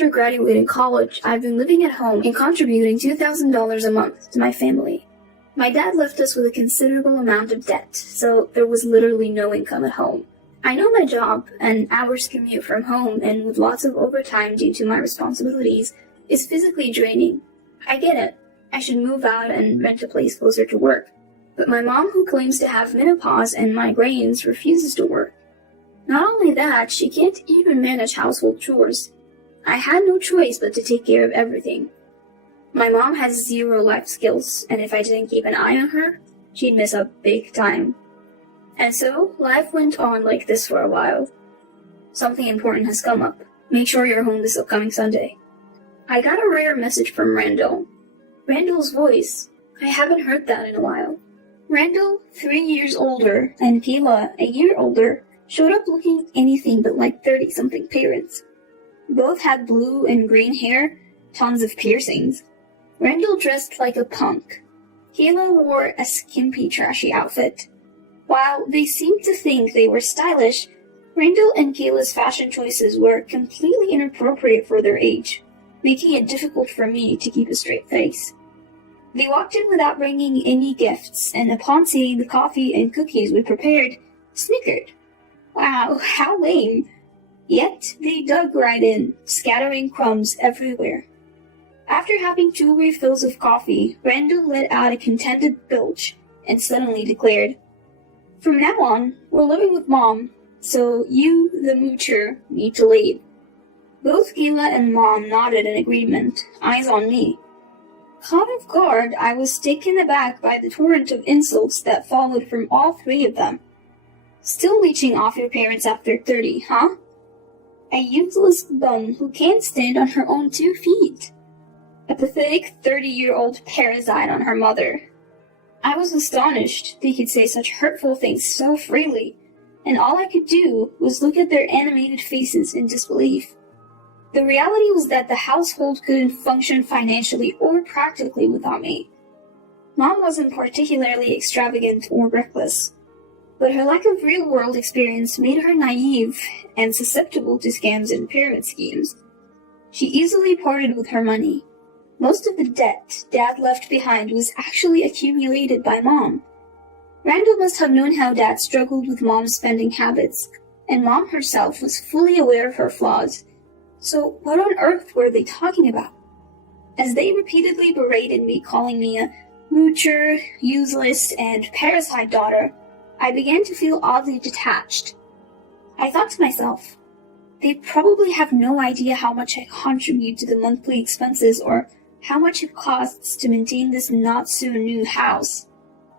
after graduating college, I've been living at home and contributing $2,000 a month to my family. My dad left us with a considerable amount of debt, so there was literally no income at home. I know my job, an hour's commute from home and with lots of overtime due to my responsibilities, is physically draining. I get it. I should move out and rent a place closer to work. But my mom, who claims to have menopause and migraines, refuses to work. Not only that, she can't even manage household chores. I had no choice but to take care of everything. My mom has zero life skills, and if I didn't keep an eye on her, she'd miss up big time. And so, life went on like this for a while. Something important has come up. Make sure you're home this upcoming Sunday. I got a rare message from Randall. Randall's voice. I haven't heard that in a while. Randall, 3 years older, and Kayla, a year older, showed up looking anything but like 30-something parents. Both had blue and green hair, tons of piercings. Randall dressed like a punk. Kayla wore a skimpy, trashy outfit. While they seemed to think they were stylish, Randall and Kayla's fashion choices were completely inappropriate for their age, making it difficult for me to keep a straight face. They walked in without bringing any gifts, and upon seeing the coffee and cookies we prepared, snickered. Wow, how lame. Yet they dug right in, scattering crumbs everywhere. After having 2 refills of coffee, Randall let out a contented belch and suddenly declared, "From now on, we're living with Mom, so you, the moocher, need to leave." Both Kayla and Mom nodded in agreement, eyes on me. Caught off guard, I was taken aback by the torrent of insults that followed from all 3 of them. Still leeching off your parents after 30, huh? A useless bum who can't stand on her own 2 feet. A pathetic 30-year-old parasite on her mother. I was astonished they could say such hurtful things so freely, and all I could do was look at their animated faces in disbelief. The reality was that the household couldn't function financially or practically without me. Mom wasn't particularly extravagant or reckless, but her lack of real-world experience made her naive and susceptible to scams and pyramid schemes. She easily parted with her money. Most of the debt Dad left behind was actually accumulated by Mom. Randall must have known how Dad struggled with Mom's spending habits, and Mom herself was fully aware of her flaws. So what on earth were they talking about? As they repeatedly berated me, calling me a moocher, useless, and parasite daughter, I began to feel oddly detached. I thought to myself, they probably have no idea how much I contribute to the monthly expenses or how much it costs to maintain this not-so-new house.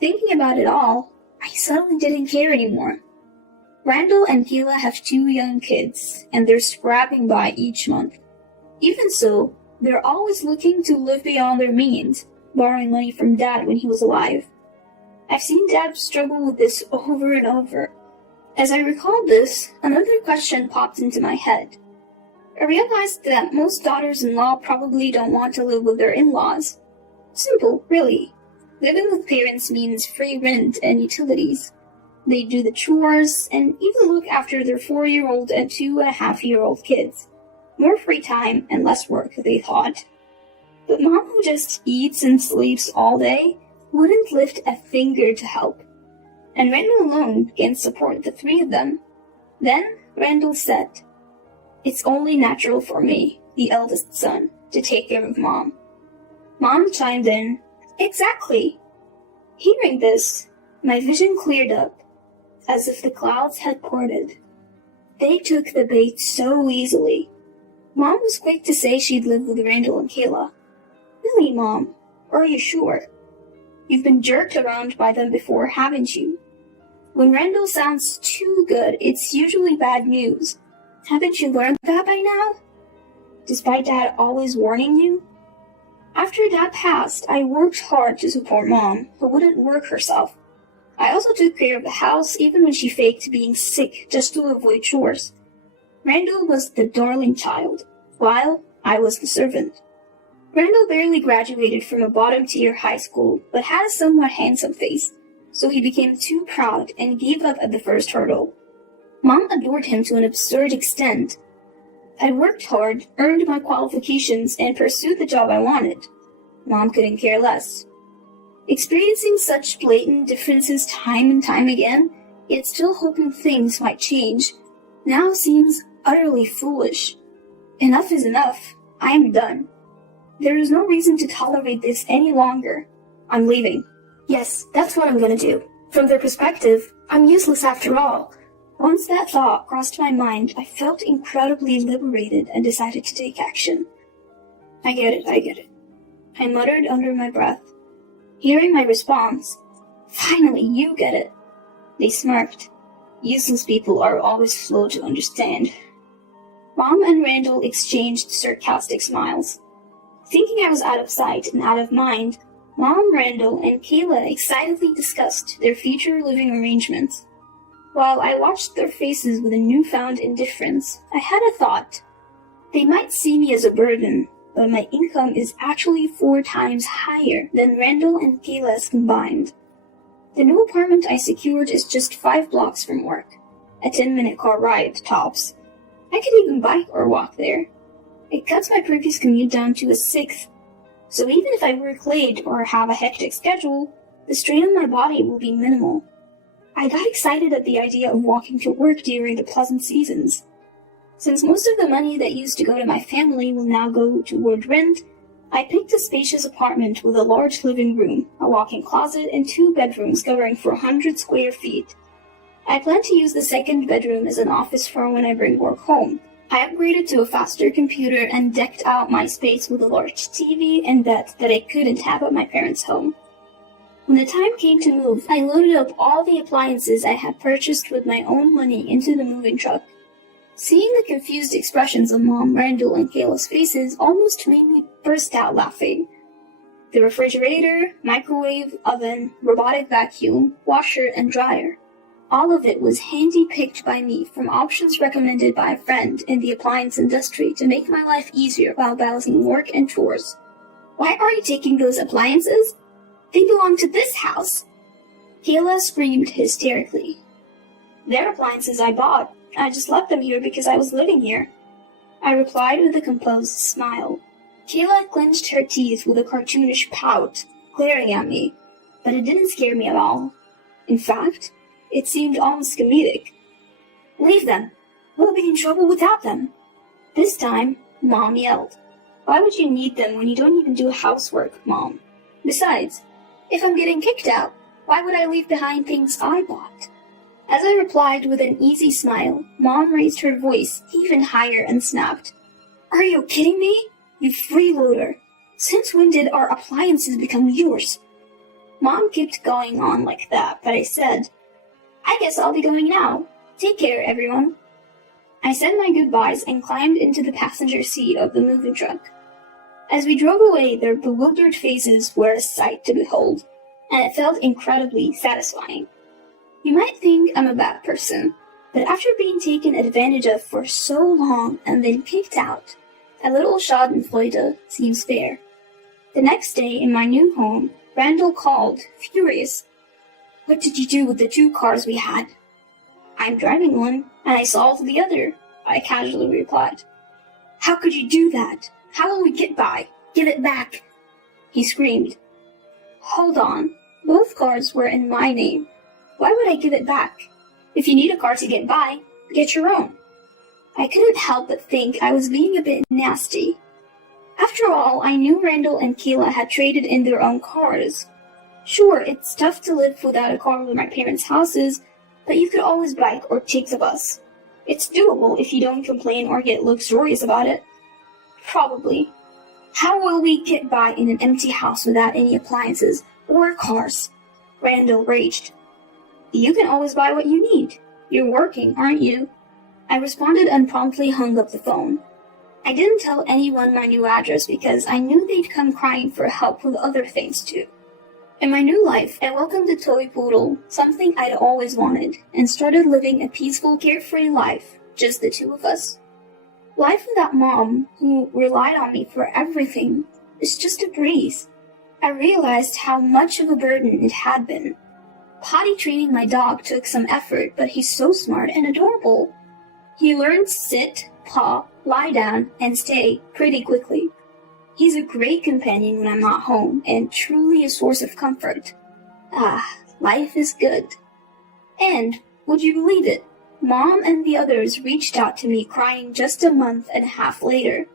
Thinking about it all, I suddenly didn't care anymore. Randall and Kayla have 2 young kids, and they're scrapping by each month. Even so, they're always looking to live beyond their means, borrowing money from Dad when he was alive. I've seen Dad struggle with this over and over. As I recalled this, another question popped into my head. I realized that most daughters-in-law probably don't want to live with their in-laws. Simple, really. Living with parents means free rent and utilities. They do the chores and even look after their 4-year-old and 2.5-year-old kids. More free time and less work, they thought. But Mom, who just eats and sleeps all day, wouldn't lift a finger to help. And Randall alone can't support the 3 of them. Then Randall said, "It's only natural for me, the eldest son, to take care of Mom." Mom chimed in, "Exactly." Hearing this, my vision cleared up, as if the clouds had parted. They took the bait so easily. Mom was quick to say she'd live with Randall and Kayla. "Really, Mom? Are you sure? You've been jerked around by them before, haven't you? When Randall sounds too good, it's usually bad news. Haven't you learned that by now? Despite Dad always warning you?" After Dad passed, I worked hard to support Mom, who wouldn't work herself. I also took care of the house even when she faked being sick just to avoid chores. Randall was the darling child, while I was the servant. Randall barely graduated from a bottom-tier high school, but had a somewhat handsome face, so he became too proud and gave up at the first hurdle. Mom adored him to an absurd extent. I'd worked hard, earned my qualifications, and pursued the job I wanted. Mom couldn't care less. Experiencing such blatant differences time and time again, yet still hoping things might change, now seems utterly foolish. Enough is enough. I am done. There is no reason to tolerate this any longer. I'm leaving. Yes, that's what I'm gonna do. From their perspective, I'm useless after all. Once that thought crossed my mind, I felt incredibly liberated and decided to take action. I get it. I muttered under my breath. Hearing my response, finally, you get it. They smirked. Useless people are always slow to understand. Mom and Randall exchanged sarcastic smiles. Thinking I was out of sight and out of mind, Mom, Randall, and Kayla excitedly discussed their future living arrangements. While I watched their faces with a newfound indifference, I had a thought. They might see me as a burden, but my income is actually 4 times higher than Randall and Kayla's combined. The new apartment I secured is just 5 blocks from work, a 10-minute car ride tops. I could even bike or walk there. It cuts my previous commute down to a 1/6, so even if I work late or have a hectic schedule, the strain on my body will be minimal. I got excited at the idea of walking to work during the pleasant seasons. Since most of the money that used to go to my family will now go toward rent, I picked a spacious apartment with a large living room, a walk-in closet, and 2 bedrooms covering 400 square feet. I plan to use the 2nd bedroom as an office for when I bring work home. I upgraded to a faster computer and decked out my space with a large TV and bed that I couldn't have at my parents' home. When the time came to move, I loaded up all the appliances I had purchased with my own money into the moving truck. Seeing the confused expressions of Mom, Randall, and Kayla's faces almost made me burst out laughing. The refrigerator, microwave, oven, robotic vacuum, washer, and dryer. All of it was handy-picked by me from options recommended by a friend in the appliance industry to make my life easier while balancing work and chores. Why are you taking those appliances? They belong to this house! Kayla screamed hysterically. They're appliances I bought. I just left them here because I was living here. I replied with a composed smile. Kayla clenched her teeth with a cartoonish pout, glaring at me, but it didn't scare me at all. In fact, it seemed almost comedic. Leave them. We'll be in trouble without them. This time, Mom yelled. Why would you need them when you don't even do housework, Mom? Besides, if I'm getting kicked out, why would I leave behind things I bought? As I replied with an easy smile, Mom raised her voice even higher and snapped. Are you kidding me? You freeloader. Since when did our appliances become yours? Mom kept going on like that, but I said, I guess I'll be going now. Take care, everyone. I said my goodbyes and climbed into the passenger seat of the moving truck. As we drove away, their bewildered faces were a sight to behold, and it felt incredibly satisfying. You might think I'm a bad person, but after being taken advantage of for so long and then kicked out, a little schadenfreude seems fair. The next day in my new home, Randall called, furious. What did you do with the 2 cars we had? I'm driving one, and I sold the other, I casually replied. How could you do that? How will we get by? Give it back! He screamed. Hold on. Both cars were in my name. Why would I give it back? If you need a car to get by, get your own. I couldn't help but think I was being a bit nasty. After all, I knew Randall and Kayla had traded in their own cars. Sure, it's tough to live without a car where my parents' house is, but you could always bike or take the bus. It's doable if you don't complain or get luxurious about it. Probably. How will we get by in an empty house without any appliances or cars? Randall raged. You can always buy what you need. You're working, aren't you? I responded and promptly hung up the phone. I didn't tell anyone my new address because I knew they'd come crying for help with other things too. In my new life, I welcomed a toy poodle, something I'd always wanted, and started living a peaceful, carefree life, just the 2 of us. Life without Mom, who relied on me for everything, is just a breeze. I realized how much of a burden it had been. Potty training my dog took some effort, but he's so smart and adorable. He learned sit, paw, lie down, and stay pretty quickly. He's a great companion when I'm not home, and truly a source of comfort. Life is good. And, would you believe it, Mom and the others reached out to me crying just a month and a half later.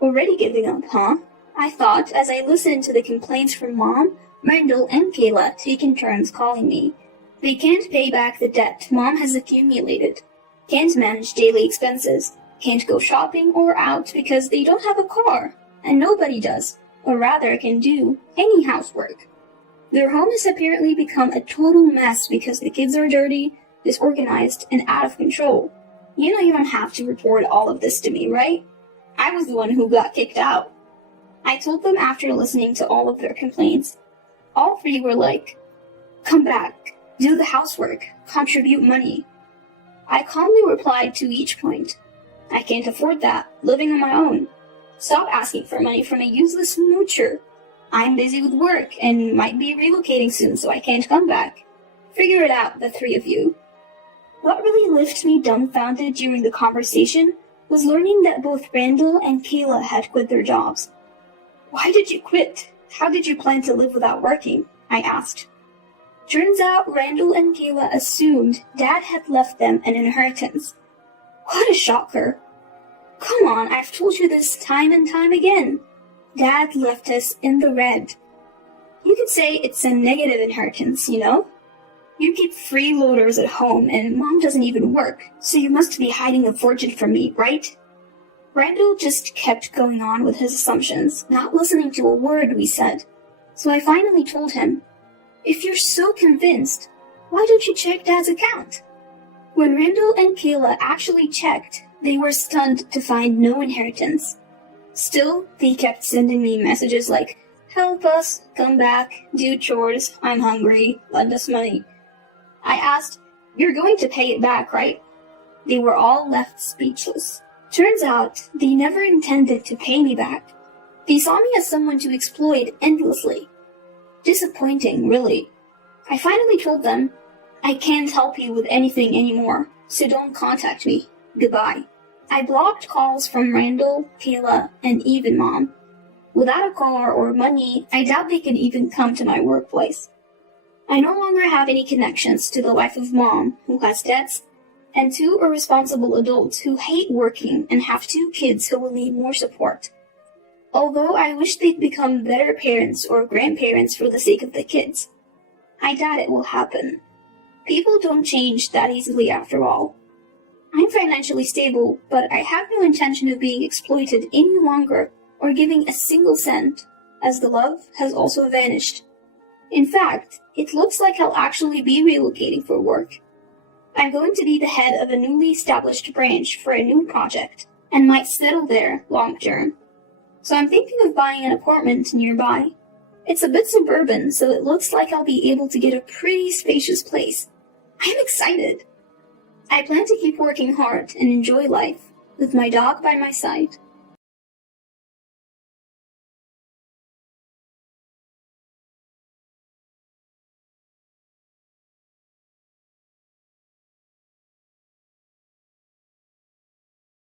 Already giving up, huh? I thought as I listened to the complaints from Mom, Randall, and Kayla taking turns calling me. They can't pay back the debt Mom has accumulated, can't manage daily expenses, can't go shopping or out because they don't have a car, and nobody does, or rather can do, any housework. Their home has apparently become a total mess because the kids are dirty, disorganized, and out of control. You know you don't have to report all of this to me, right? I was the one who got kicked out. I told them after listening to all of their complaints. All three were like, come back, do the housework, contribute money. I calmly replied to each point. I can't afford that, living on my own. Stop asking for money from a useless moocher. I'm busy with work and might be relocating soon, so I can't come back. Figure it out, the three of you. What really left me dumbfounded during the conversation was learning that both Randall and Kayla had quit their jobs. Why did you quit? How did you plan to live without working? I asked. Turns out Randall and Kayla assumed Dad had left them an inheritance. What a shocker. Come on, I've told you this time and time again. Dad left us in the red. You could say it's a negative inheritance, you know? You keep freeloaders at home and Mom doesn't even work, so you must be hiding a fortune from me, right? Randall just kept going on with his assumptions, not listening to a word we said. So I finally told him, if you're so convinced, why don't you check Dad's account? When Randall and Kayla actually checked, they were stunned to find no inheritance. Still, they kept sending me messages like, help us, come back, do chores, I'm hungry, lend us money. I asked, you're going to pay it back, right? They were all left speechless. Turns out, they never intended to pay me back. They saw me as someone to exploit endlessly. Disappointing, really. I finally told them, I can't help you with anything anymore, so don't contact me. Goodbye. I blocked calls from Randall, Kayla, and even Mom. Without a car or money, I doubt they could even come to my workplace. I no longer have any connections to the wife of Mom, who has debts, and two irresponsible adults who hate working and have two kids who will need more support. Although I wish they'd become better parents or grandparents for the sake of the kids. I doubt it will happen. People don't change that easily after all. I'm financially stable, but I have no intention of being exploited any longer or giving a single cent, as the love has also vanished. In fact, it looks like I'll actually be relocating for work. I'm going to be the head of a newly established branch for a new project, and might settle there long term. So I'm thinking of buying an apartment nearby. It's a bit suburban, so it looks like I'll be able to get a pretty spacious place. I'm excited! I plan to keep working hard and enjoy life, with my dog by my side.